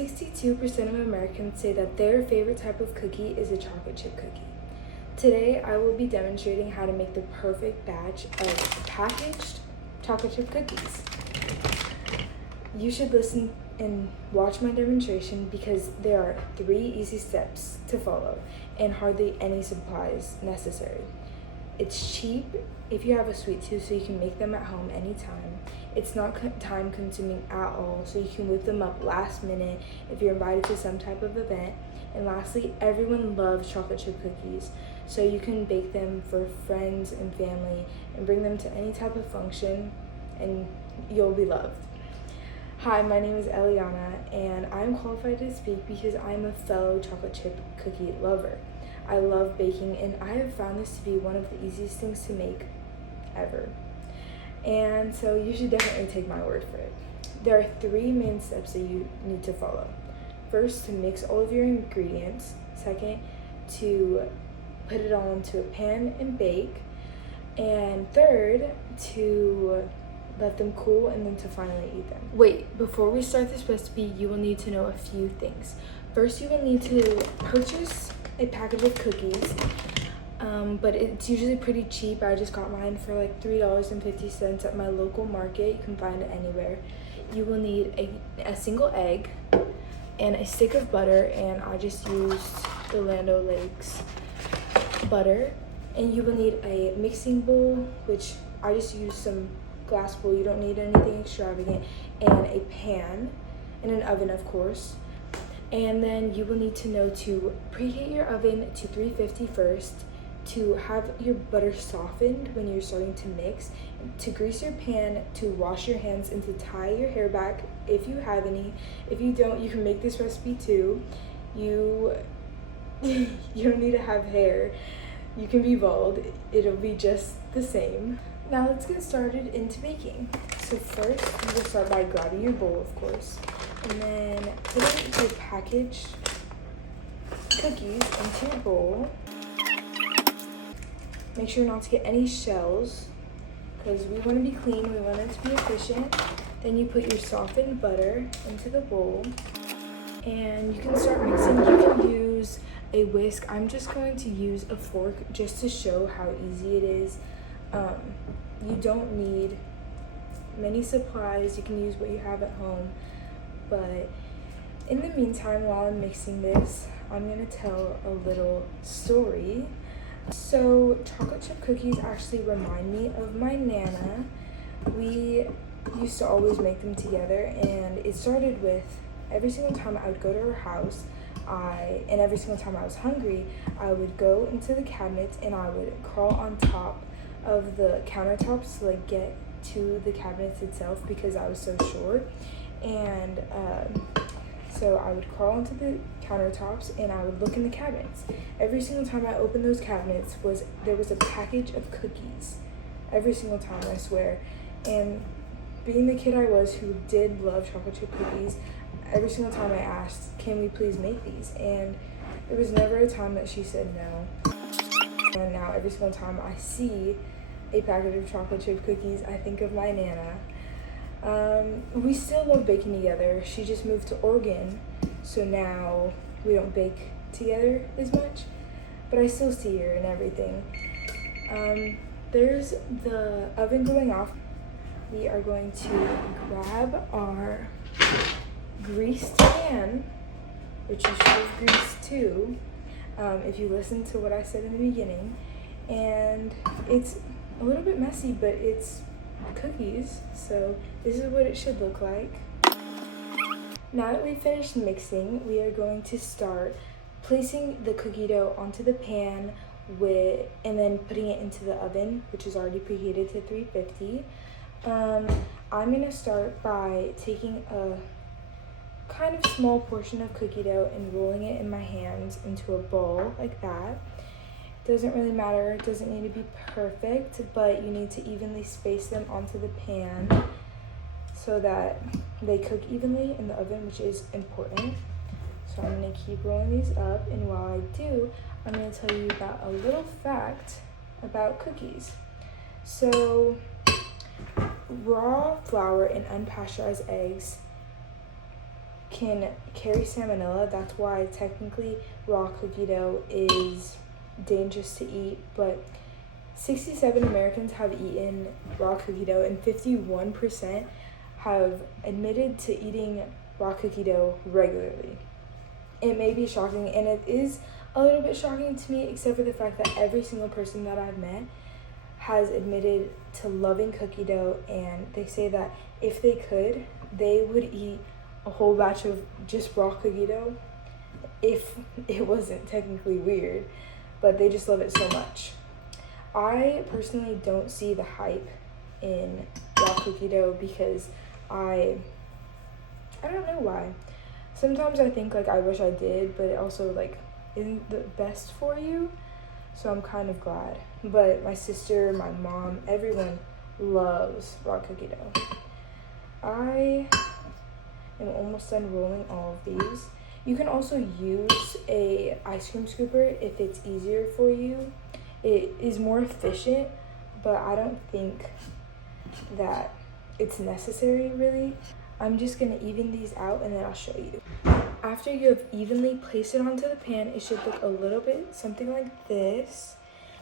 62% of Americans say that their favorite type of cookie is a chocolate chip cookie. Today, I will be demonstrating how to make the perfect batch of packaged chocolate chip cookies. You should listen and watch my demonstration because there are 3 easy steps to follow and hardly any supplies necessary. It's cheap if you have a sweet tooth, so you can make them at home anytime. It's not time consuming at all, so you can whip them up last minute if you're invited to some type of event. And lastly, everyone loves chocolate chip cookies, so you can bake them for friends and family and bring them to any type of function and you'll be loved. Hi, my name is Eliana and I'm qualified to speak because I'm a fellow chocolate chip cookie lover. I love baking and I have found this to be one of the easiest things to make ever. And so you should definitely take my word for it. There are 3 main steps that you need to follow. First, to mix all of your ingredients. Second, to put it all into a pan and bake. And third, to let them cool and then to finally eat them. Wait, before we start this recipe, you will need to know a few things. First, you will need to purchase a package of cookies, but it's usually pretty cheap. I just got mine for like $3.50 at my local market. You can find it anywhere. You will need a single egg and a stick of butter, and I just used the Land O'Lakes butter. And you will need a mixing bowl, which I just used some glass bowl. You don't need anything extravagant, and a pan and an oven, of course. And then you will need to know to preheat your oven to 350 first, to have your butter softened when you're starting to mix, to grease your pan, to wash your hands, and to tie your hair back if you have any. If you don't, you can make this recipe too. You don't need to have hair. You can be bald. It'll be just the same. Now let's get started into baking. So first, you will start by grabbing your bowl, of course, and then putting your packaged cookies into your bowl. Make sure not to get any shells because we want to be clean, we want it to be efficient. Then you put your softened butter into the bowl and you can start mixing. You can use a whisk. I'm just going to use a fork just to show how easy it is. You don't need many supplies. You can use what you have at home. But in the meantime, while I'm mixing this, I'm going to tell a little story. So chocolate chip cookies actually remind me of my Nana. We used to always make them together, and it started with every single time I would go to her house, and every single time I was hungry, I would go into the cabinets and I would crawl on top of the countertops to like get to the cabinets itself because I was so short. And so I would crawl onto the countertops and I would look in the cabinets. Every single time I opened those cabinets there was a package of cookies. Every single time, I swear. And being the kid I was who did love chocolate chip cookies, every single time I asked, can we please make these? And there was never a time that she said no. And now every single time I see a package of chocolate chip cookies, I think of my Nana. We still love baking together. She just moved to Oregon, so now we don't bake together as much, but I still see her and everything. There's the oven going off. We are going to grab our greased pan, which you should have greased too, if you listened to what I said in the beginning. And it's a little bit messy, but it's cookies, so this is what it should look like. Now that we've finished mixing, we are going to start placing the cookie dough onto the pan and then putting it into the oven, which is already preheated to 350. I'm going to start by taking a kind of small portion of cookie dough and rolling it in my hands into a ball like that. Doesn't really matter, it doesn't need to be perfect, but you need to evenly space them onto the pan so that they cook evenly in the oven, which is important. So I'm going to keep rolling these up, and while I do, I'm going to tell you about a little fact about cookies. So raw flour and unpasteurized eggs can carry salmonella. That's why technically raw cookie dough is dangerous to eat, but 67 Americans have eaten raw cookie dough and 51% have admitted to eating raw cookie dough regularly. It may be shocking, and it is a little bit shocking to me, except for the fact that every single person that I've met has admitted to loving cookie dough, and they say that if they could, they would eat a whole batch of just raw cookie dough if it wasn't technically weird, but they just love it so much. I personally don't see the hype in raw cookie dough because I don't know why. Sometimes I think like I wish I did, but it also like isn't the best for you. So I'm kind of glad. But my sister, my mom, everyone loves raw cookie dough. I am almost done rolling all of these. You can also use a ice cream scooper if it's easier for you. It is more efficient, but I don't think that it's necessary really. I'm just gonna even these out and then I'll show you. After you have evenly placed it onto the pan, it should look a little bit something like this.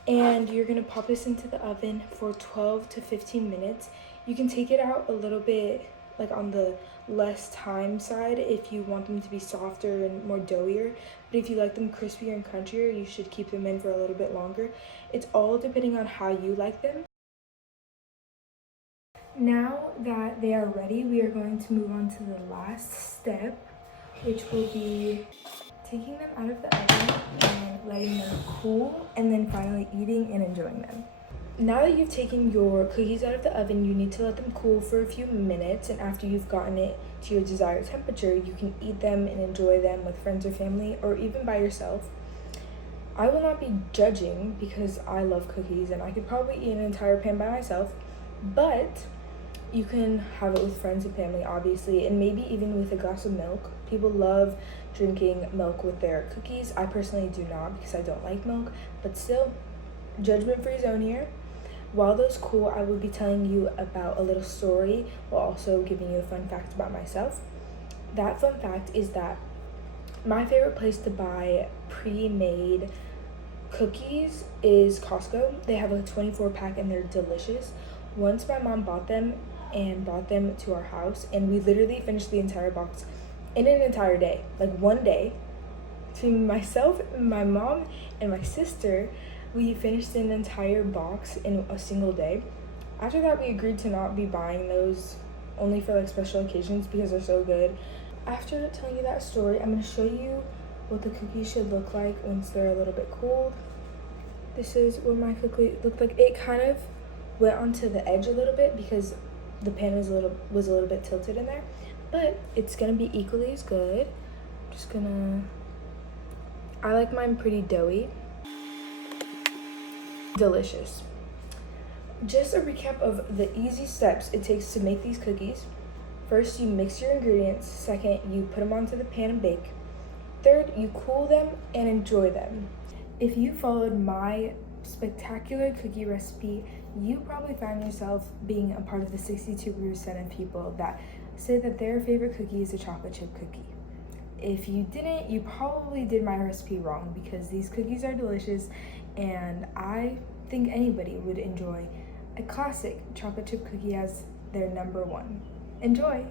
And you're gonna pop this into the oven for 12 to 15 minutes. You can take it out a little bit like on the less time side if you want them to be softer and more doughier, but if you like them crispier and crunchier, you should keep them in for a little bit longer. It's all depending on how you like them. Now that they are ready, we are going to move on to the last step, which will be taking them out of the oven and letting them cool, and then finally eating and enjoying them. Now that you've taken your cookies out of the oven, you need to let them cool for a few minutes, and after you've gotten it to your desired temperature, you can eat them and enjoy them with friends or family, or even by yourself. I will not be judging because I love cookies and I could probably eat an entire pan by myself, but you can have it with friends and family, obviously, and maybe even with a glass of milk. People love drinking milk with their cookies. I personally do not because I don't like milk, but still, judgment-free zone here. While those cool, I will be telling you about a little story while also giving you a fun fact about myself. That fun fact is that my favorite place to buy pre-made cookies is Costco. They have a 24-pack and they're delicious. Once my mom bought them and brought them to our house, and we literally finished the entire box in an entire day, like one day. Between myself, my mom, and my sister, we finished an entire box in a single day. After that, we agreed to not be buying those, only for like special occasions because they're so good. After telling you that story, I'm going to show you what the cookies should look like once they're a little bit cooled. This is what my cookie looked like. It kind of went onto the edge a little bit because the pan was a little bit tilted in there, but it's gonna be equally as good. I like mine pretty doughy. Delicious. Just a recap of the easy steps it takes to make these cookies. First, you mix your ingredients. Second, you put them onto the pan and bake. Third, you cool them and enjoy them. If you followed my spectacular cookie recipe, you probably found yourself being a part of the 62% of people that say that their favorite cookie is a chocolate chip cookie. If you didn't, you probably did my recipe wrong because these cookies are delicious and I think anybody would enjoy a classic chocolate chip cookie as their number one. Enjoy!